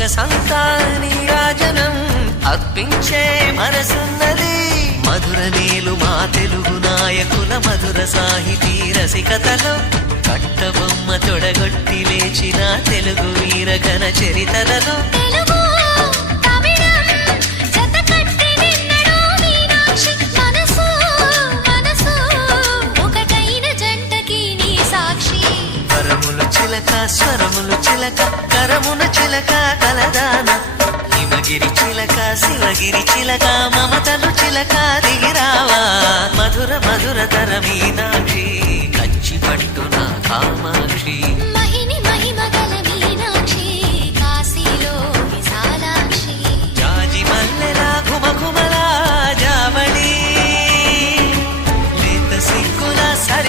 సొగసంతా నీరాజనం అర్పించే మనసున్నది. మధుర నీలు మా తెలుగు నాయకుల మధుర సాహితీ రసికతలో కట్టబొమ్మ తొడగొట్టి లేచిన తెలుగు వీరగణ చరితలలో స్వరములు చిలక కరమున చిలక కలదాన హిమగిరి చిలక శివగిరి చిలక మమతలు చిలక దిగిరావా మధుర మధుర తర మీనాక్షి.